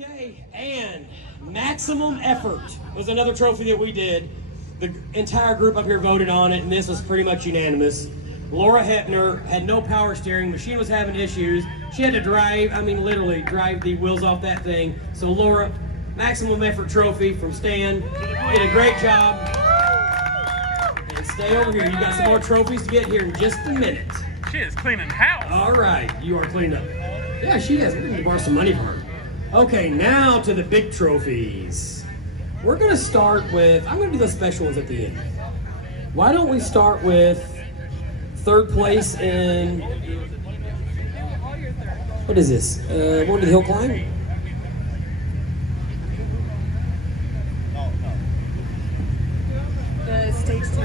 Okay, and maximum effort was another trophy that we did. The entire group up here voted on it, and this was pretty much unanimous. Laura Hepner had no power steering. Machine was having issues. She had to drive, literally drive the wheels off that thing. So Laura, maximum effort trophy from Stan. You did a great job. And stay over here. You got some more trophies to get here in just a minute. She is cleaning house. All right, you are cleaned up. Yeah, she has. We're going to borrow some money from her. Okay, now to the big trophies. We're going to start with, I'm going to do the special ones at the end. Why don't we start with third place in, what is this? Going to the hill climb? The stage 2.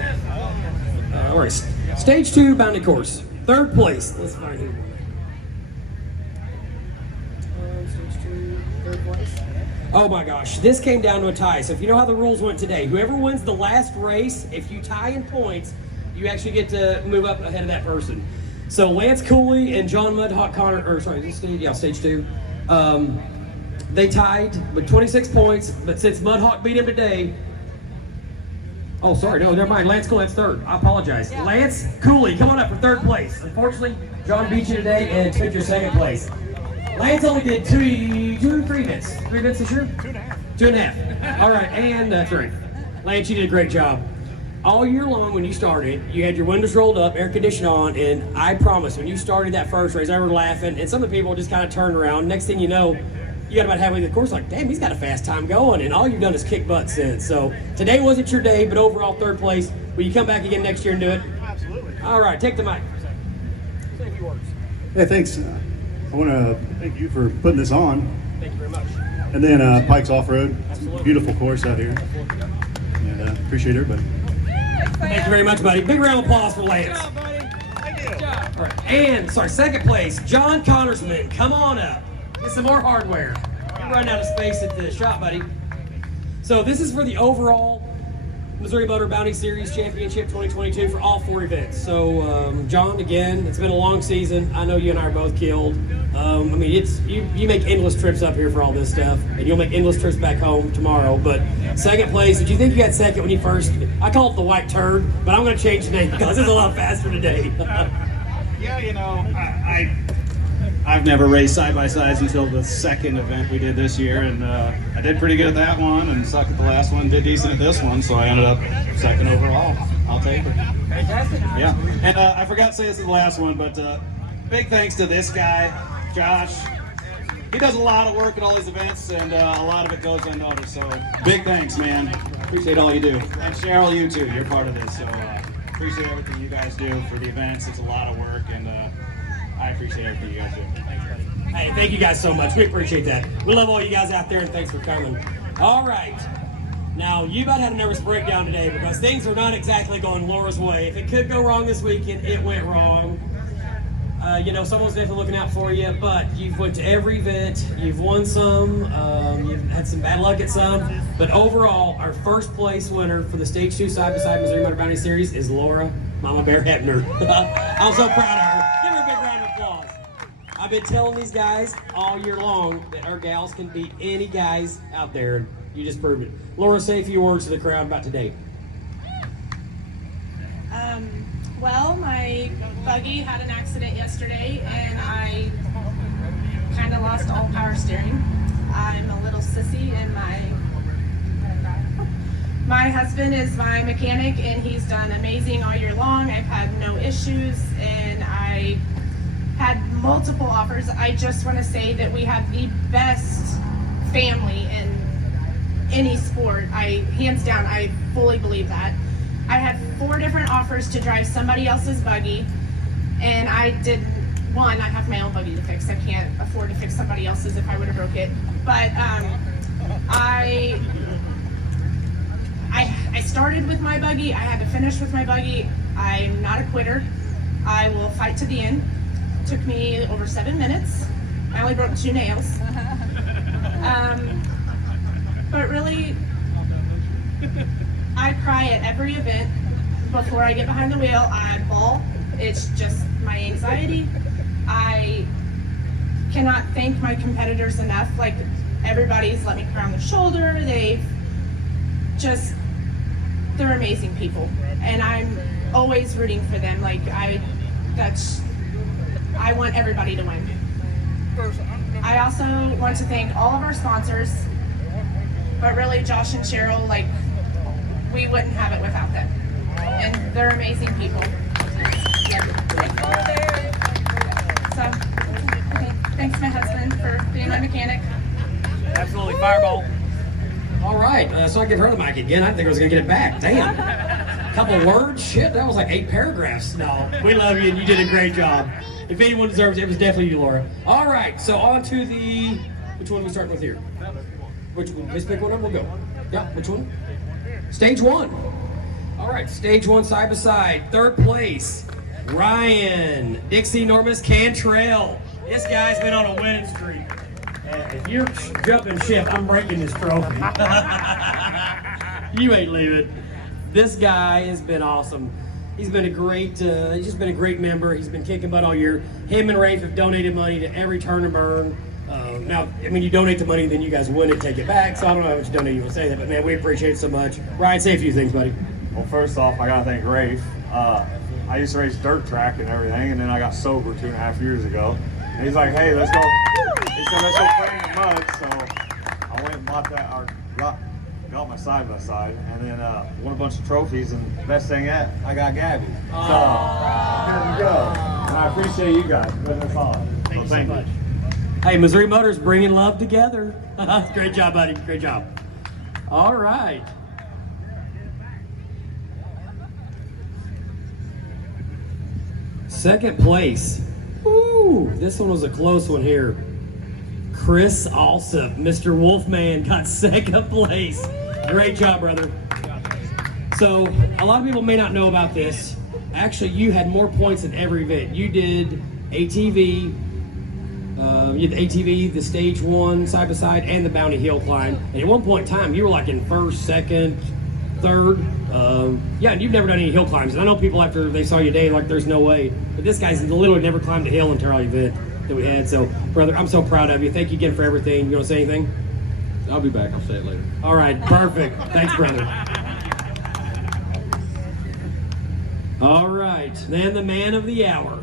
All right, stage 2 boundary course. Third place. Let's find it. Stage 2, third place. Oh my gosh, this came down to a tie. So if you know how the rules went today, whoever wins the last race, if you tie in points, you actually get to move up ahead of that person. So Lance Cooley and John Mudhawk Connor, or sorry, this stage, yeah, stage 2. They tied with 26 points, but since Mudhawk beat him today, oh, sorry, no, never mind. Lance Cooley, that's third. I apologize. Yeah. Lance Cooley, come on up for third place. Unfortunately, John beat you today and took your second place. Lance only did 3 events. 3 events this year? 2.5. 2.5. All right, and that's right. Lance, you did a great job. All year long when you started, you had your windows rolled up, air conditioning on, and I promise, when you started that first race, I were laughing, and some of the people just kind of turned around. Next thing you know, you got about halfway through the course, like, damn, he's got a fast time going, and all you've done is kick butt since. So today wasn't your day, but overall third place. Will you come back again next year and do it? Absolutely. All right, take the mic. Say a few words. Hey, thanks. I want to thank you for putting this on. Thank you very much. And then Pikes Off-Road. Absolutely. Beautiful course out here. And appreciate everybody. Thank you very much, buddy. Big round of applause for Lance. Good job, buddy. Thank you. Good job. All right, and, sorry, second place, John Connersman. Come on up. Get some more hardware. You're running out of space at the shop, buddy. So this is for the overall Missouri Motor Bounty Series Championship 2022 for all 4 events. So, John, again, it's been a long season. I know you and I are both killed. It's you make endless trips up here for all this stuff, and you'll make endless trips back home tomorrow. But second place, did you think you got second when you first? I call it the white turd, but I'm going to change the name because it's a lot faster today. Yeah, I've never raced side-by-sides until the second event we did this year, and I did pretty good at that one and sucked at the last one, did decent at this one, so I ended up second overall. I'll take it. Fantastic. Yeah, and I forgot to say this is the last one, but big thanks to this guy, Josh. He does a lot of work at all these events, and a lot of it goes unnoticed, so big thanks, man. Appreciate all you do. And Cheryl, you too, you're part of this, so appreciate everything you guys do for the events. It's a lot of work, and I appreciate everything you guys do. Hey, thank you guys so much. We appreciate that. We love all you guys out there, and thanks for coming. All right. Now, you about had a nervous breakdown today because things are not exactly going Laura's way. If it could go wrong this weekend, it went wrong. Someone's definitely looking out for you, but you've went to every event. You've won some. You've had some bad luck at some. But overall, our first place winner for the Stage 2 Side-by-Side Missouri Motor Bounty Series is Laura Mama Bear Hepner. I'm so proud of her. Give her a big round of applause. I've been telling these guys all year long that our gals can beat any guys out there. You just proved it. Laura, say a few words to the crowd about today. Well, my buggy had an accident yesterday, and I kind of lost all power steering. I'm a little sissy, and my husband is my mechanic, and he's done amazing all year long. I've had no issues, and I had multiple offers. I just want to say that we have the best family in any sport. Hands down, I fully believe that. I had 4 different offers to drive somebody else's buggy, and I did one. I have my own buggy to fix. I can't afford to fix somebody else's if I would have broke it. But I started with my buggy. I had to finish with my buggy. I'm not a quitter. I will fight to the end. It took me over 7 minutes. I only broke 2 nails. But really, I cry at every event. Before I get behind the wheel, I bawl. It's just my anxiety. I cannot thank my competitors enough. Like, everybody's let me cry on the shoulder. They're amazing people, and I'm always rooting for them. Like I want everybody to win. I also want to thank all of our sponsors, but really Josh and Cheryl, like we wouldn't have it without them, and they're amazing people. So, okay. Thanks my husband for being my mechanic. Absolutely, fireball. All right, so I give her the mic again. I didn't think I was gonna get it back. Damn. Couple words? Shit, that was like 8 paragraphs. No, we love you and you did a great job. If anyone deserves it, it was definitely you, Laura. All right, so on to which one are we starting with here? Which one? Let's pick one up, we'll go. Yeah, which one? Stage 1. All right, stage 1 side by side. 3rd place, Ryan Dixie Normus Cantrell. This guy's been on a winning streak. If you're jumping ship, I'm breaking this trophy. You ain't leaving. This guy has been awesome. He's been he's just been a great member. He's been kicking butt all year. Him and Rafe have donated money to every turn and burn. Now, I mean, you donate the money, then you guys win it, take it back. So I don't know how much you donate you want to say that, but man, we appreciate it so much. Ryan, say a few things, buddy. Well, first off, I gotta thank Rafe. I used to race dirt track and everything, and then I got sober 2.5 years ago. And he's like, "Hey, let's go." He said, "Let's go play in the mud." So I went and bought that, or got my side by side, and then won a bunch of trophies. And best thing yet, I got Gabby. So there we go. And I appreciate you guys putting us on. Thank you so much. Hey, Missouri Motors bringing love together. Great job, buddy. Great job. All right. Second place. Ooh, this one was a close one here. Chris Alsop, Mr. Wolfman, got second place. Great job, brother. So, a lot of people may not know about this. Actually, you had more points in every event. You did ATV, you had the ATV, the stage 1 side by side, and the Bounty Hill climb. And at one point in time, you were like in 1st, 2nd, 3rd. Yeah, and you've never done any hill climbs. And I know people after they saw you today, like, there's no way. But this guy's literally never climbed a hill until our event that we had. So, brother, I'm so proud of you. Thank you again for everything. You want to say anything? I'll be back. I'll say it later. All right, perfect. Thanks, brother. All right, then the man of the hour.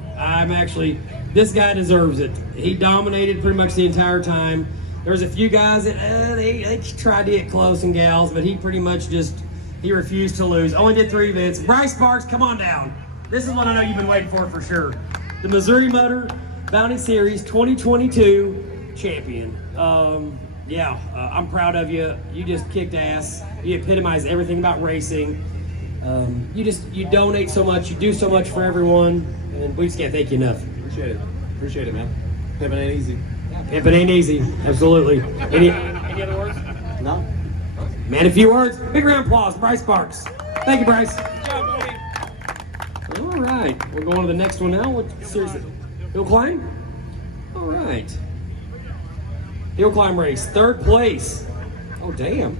This guy deserves it. He dominated pretty much the entire time. There was a few guys that they tried to get close, and gals, but he pretty much he refused to lose. Only did 3 events. Bryce Sparks, come on down. This is what I know you've been waiting for sure. The Missouri Motor Bounty Series 2022 champion. I'm proud of you. You just kicked ass. You epitomized everything about racing. You donate so much. You do so much for everyone, and we just can't thank you enough. Appreciate it, man. Pimpin' ain't easy. Pimpin' ain't easy. Absolutely. Any other words? No. Man, a few words. Big round of applause. Bryce Sparks. Thank you, Bryce. Good job, buddy. All right. We're going to the next one now. What series is it? Hill climb? All right. Hill climb race. 3rd place. Oh, damn.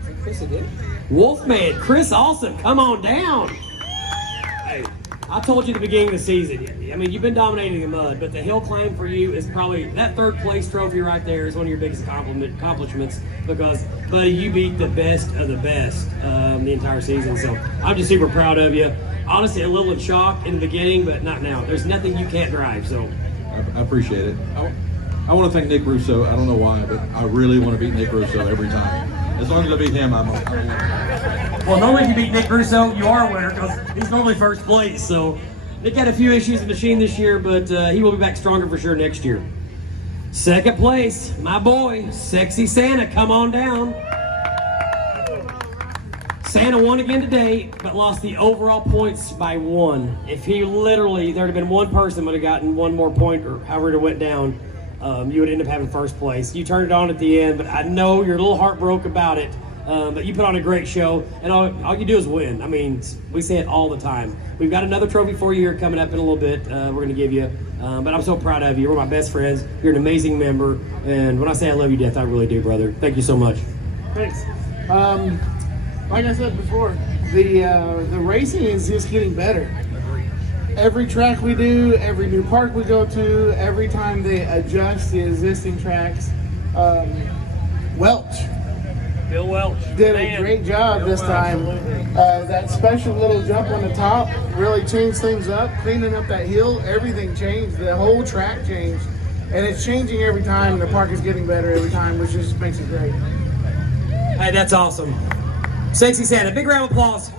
Is that Chris again? Wolfman, Chris Alsop, come on down. Hey, I told you at the beginning of the season, I mean, you've been dominating the mud, but the hill climb for you is probably, that 3rd place trophy right there is one of your biggest accomplishments because, buddy, you beat the best of the best the entire season. So I'm just super proud of you. Honestly, a little in shock in the beginning, but not now. There's nothing you can't drive, so. I appreciate it. I want to thank Nick Russo. I don't know why, but I really want to beat Nick Russo every time. As long as I beat him, I'm Well, normally if you beat Nick Russo, you are a winner because he's normally 1st place. So Nick had a few issues with the machine this year, but he will be back stronger for sure next year. 2nd place, my boy, Sexy Santa, come on down. Santa won again today, but lost the overall points by 1. If he there'd have been one person would have gotten 1 more point, or however it went down, you would end up having 1st place. You turned it on at the end, but I know you're a little heartbroken about it. But you put on a great show, and all you do is win. I mean, we say it all the time. We've got another trophy for you here coming up in a little bit. We're going to give you, but I'm so proud of you. You're my best friends. You're an amazing member, and when I say I love you to death, I really do, brother. Thank you so much. Thanks. Like I said before, the racing is just getting better. Every track we do, every new park we go to, every time they adjust the existing tracks, Welch Bill Welch. did a Man. great job this time. That special little jump on the top really changed things up, cleaning up that hill. Everything changed. The whole track changed. And it's changing every time. The park is getting better every time, which just makes it great. Hey, that's awesome. Sexy Santa, big round of applause.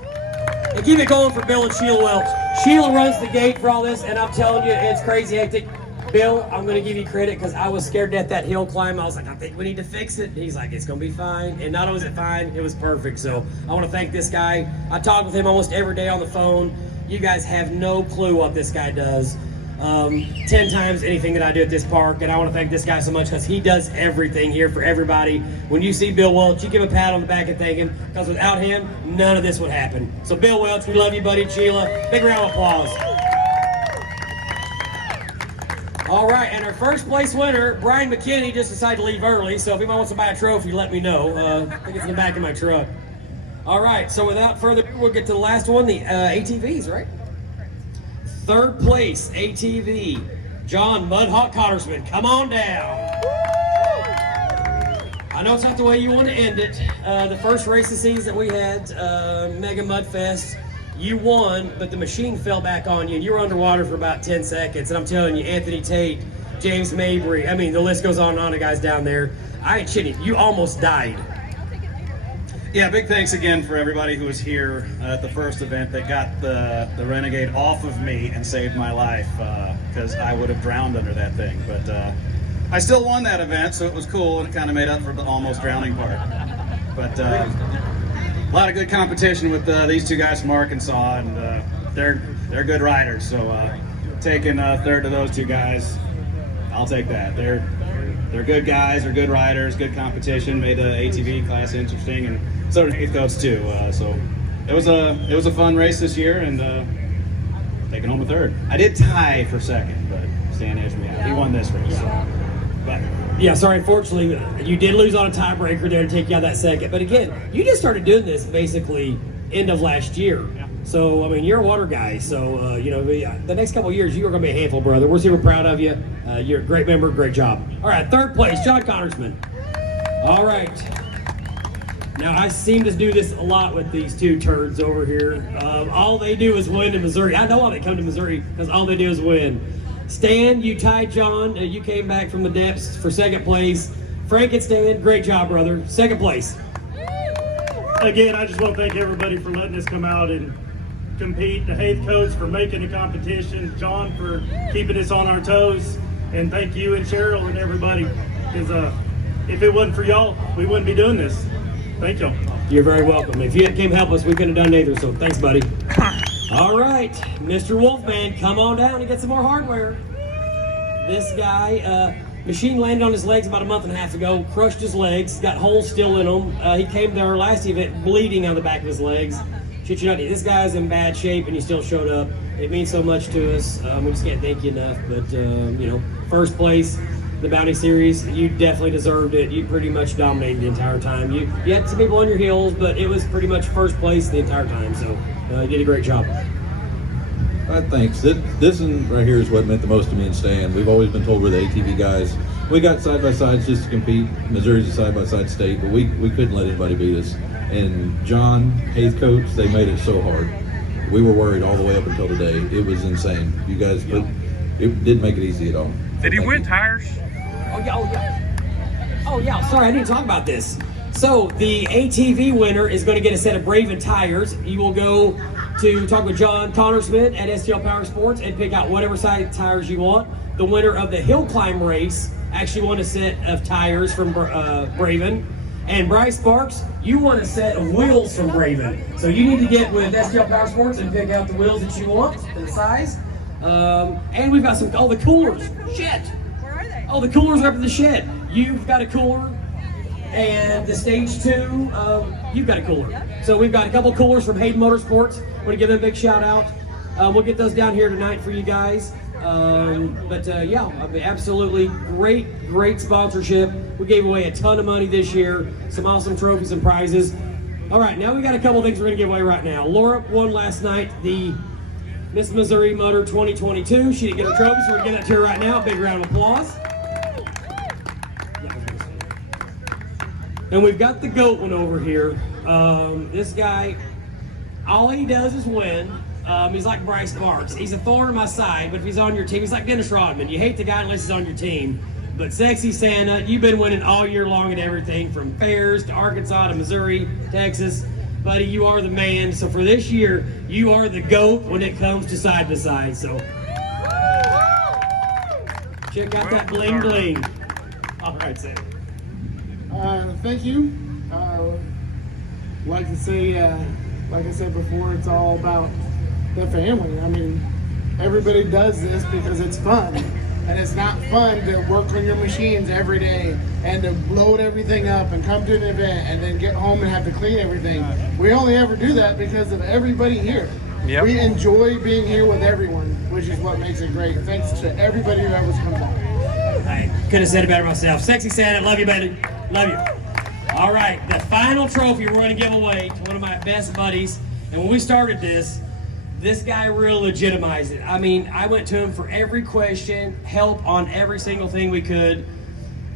And keep it going for Bill and Sheila Welch. Sheila runs the gate for all this, and I'm telling you, it's crazy hectic. Bill, I'm going to give you credit because I was scared at that hill climb. I was like, I think we need to fix it. He's like, it's going to be fine. And not only was it fine, it was perfect. So I want to thank this guy. I talk with him almost every day on the phone. You guys have no clue what this guy does. 10 times anything that I do at this park, and I want to thank this guy so much because he does everything here for everybody. When you see Bill Welch, you give him a pat on the back and thank him because without him, none of this would happen. So Bill Welch, we love you, buddy. Sheila, big round of applause. All right, and our first place winner, Brian McKinney, just decided to leave early, so if anyone wants to buy a trophy, let me know. I think it's in the back of my truck. All right, so without further ado, we'll get to the last one, the ATVs, right? Third place, ATV, John Mudhawk Connersman. Come on down. I know it's not the way you want to end it. The first race of the season we had, Mega Mud Fest, you won, but the machine fell back on you, and you were underwater for about 10 seconds. And I'm telling you, Anthony Tate, James Mabry, I mean, the list goes on and on, the guys down there. I ain't shitting, you almost died. Yeah, big thanks again for everybody who was here at the first event that got the Renegade off of me and saved my life because I would have drowned under that thing. But I still won that event, so it was cool, and it kind of made up for the almost drowning part. But a lot of good competition with these two guys from Arkansas, and they're good riders. So taking third to those two guys, I'll take that. They're good guys, they're good riders, good competition, made the ATV class interesting, and so did eighth coats too. So it was a fun race this year, and taking home a third. I did tie for second, but Stan edged me out. He won this race. So. But Yeah, sorry, unfortunately, you did lose on a tiebreaker there to take you out that second. But again, you just started doing this basically end of last year. Yeah. So, I mean, you're a water guy. So, the next couple of years, you are going to be a handful, brother. We're super proud of you. You're a great member. Great job. All right, third place, John Connersman. All right. Now, I seem to do this a lot with these two turds over here. All they do is win in Missouri. I know why they come to Missouri, because all they do is win. Stan, you tied John. You came back from the depths for second place. Frank and Stan, great job, brother. Second place. Again, I just want to thank everybody for letting us come out and compete. The Haith Coach for making the competition. John for keeping us on our toes. And thank you and Cheryl and everybody. Because if it wasn't for y'all, we wouldn't be doing this. Thank y'all. You're very welcome. If you came help us, we couldn't have done it either, so thanks, buddy. All right, Mr. Wolfman, come on down and get some more hardware. This guy, machine landed on his legs about a month and a half ago, crushed his legs, got holes still in them. He came to our last event bleeding on the back of his legs. Shit you not, this guy's in bad shape and he still showed up. It means so much to us. We just can't thank you enough, but first place, the Bounty Series, you definitely deserved it. You pretty much dominated the entire time. You had some people on your heels, but it was pretty much first place the entire time, so you did a great job. Thanks. This one right here is what meant the most to me and Stan. We've always been told we're the ATV guys. We got side-by-sides just to compete. Missouri's a side-by-side state, but we couldn't let anybody beat us. And John, Haith Coach, they made it so hard. We were worried all the way up until today. It was insane. You guys, it didn't make it easy at all. Did he win tires? Oh yeah, sorry, I didn't talk about this. So the ATV winner is going to get a set of Braven tires. You will go to talk with John Connersman at STL Power Sports and pick out whatever size tires you want. The winner of the hill climb race actually won a set of tires from Braven. And Bryce Sparks, you won a set of wheels from Braven. So you need to get with STL Power Sports and pick out the wheels that you want, the size. And we've got the coolers. Shit. Where are they? Oh, the coolers are up in the shed. You've got a cooler. And the stage 2, you've got a cooler. So we've got a couple coolers from Hayden Motorsports. I want to give them a big shout out. We'll get those down here tonight for you guys. Absolutely great sponsorship. We gave away a ton of money this year. Some awesome trophies and prizes. All right, now we got a couple things we're going to give away right now. Laura won last night the Miss Missouri Motor 2022. She didn't get her trophy, so we're going to give that to her right now. Big round of applause. And we've got the GOAT one over here. This guy, all he does is win. He's like Bryce Parks. He's a thorn in my side, but if he's on your team, he's like Dennis Rodman. You hate the guy unless he's on your team. But Sexy Santa, you've been winning all year long at everything from fairs to Arkansas to Missouri, Texas. Buddy, you are the man. So for this year, you are the GOAT when it comes to side by side. So check out that bling bling. All right, Santa. Thank you. Like to say, like I said before, it's all about the family. I mean, everybody does this because it's fun. And it's not fun to work on your machines every day and to load everything up and come to an event and then get home and have to clean everything. We only ever do that because of everybody here. Yep. We enjoy being here with everyone, which is what makes it great. Thanks to everybody who ever comes out. I could have said it better myself. Sexy Santa, love you, baby. Love you. All right, the final trophy we're going to give away to one of my best buddies. And when we started this guy really legitimized it. I mean, I went to him for every question, help on every single thing we could.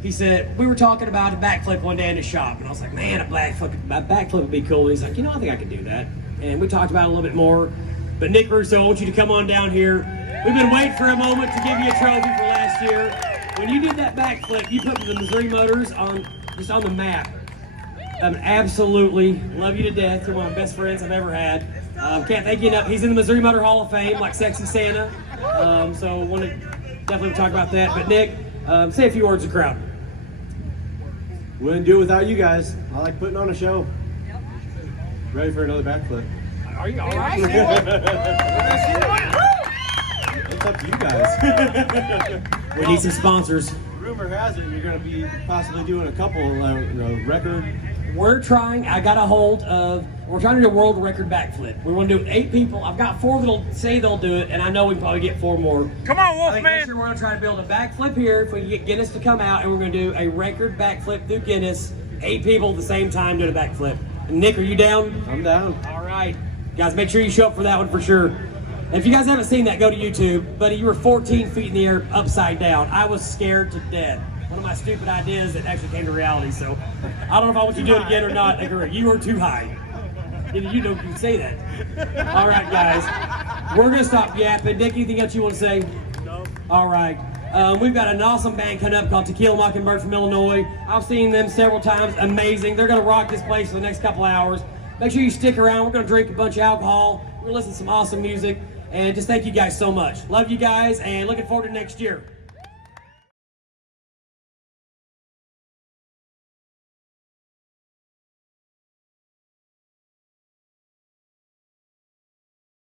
He said, we were talking about a backflip one day in the shop, and I was like, man, a backflip would be cool. And he's like, you know, I think I could do that. And we talked about it a little bit more. But Nick Russo, I want you to come on down here. We've been waiting for a moment to give you a trophy for last year. When you did that backflip, you put the Missouri Motors on the map. Absolutely love you to death. You're one of my best friends I've ever had. Can't thank you enough. He's in the Missouri Motor Hall of Fame, like Sexy Santa. So want to definitely talk about that. But Nick, say a few words to the crowd. Wouldn't do it without you guys. I like putting on a show. Ready for another backflip. Are you all right? It's up to you guys. We need some sponsors. Rumor has it you're going to be possibly doing a couple record. We're trying to do a world record backflip. We want to do it with 8 people. I've got 4 that'll say they'll do it, and I know we can probably get 4 more. Come on, I think next Wolfman. year we're going to try to build a backflip here if we can get Guinness to come out, and we're going to do a record backflip through Guinness. 8 people at the same time doing a backflip. And Nick, are you down? I'm down. All right. Guys, make sure you show up for that one for sure. And if you guys haven't seen that, go to YouTube. Buddy, you were 14 feet in the air upside down. I was scared to death. One of my stupid ideas that actually came to reality. So I don't know if I want you to do it again or not. You were too high. You know you can say that. All right, guys. We're going to stop yapping. Nick, anything else you want to say? No. All right. We've got an awesome band coming up called Tequila Mockingbird from Illinois. I've seen them several times. Amazing. They're going to rock this place for the next couple hours. Make sure you stick around. We're going to drink a bunch of alcohol. We're going to listen to some awesome music. And just thank you guys so much. Love you guys and looking forward to next year.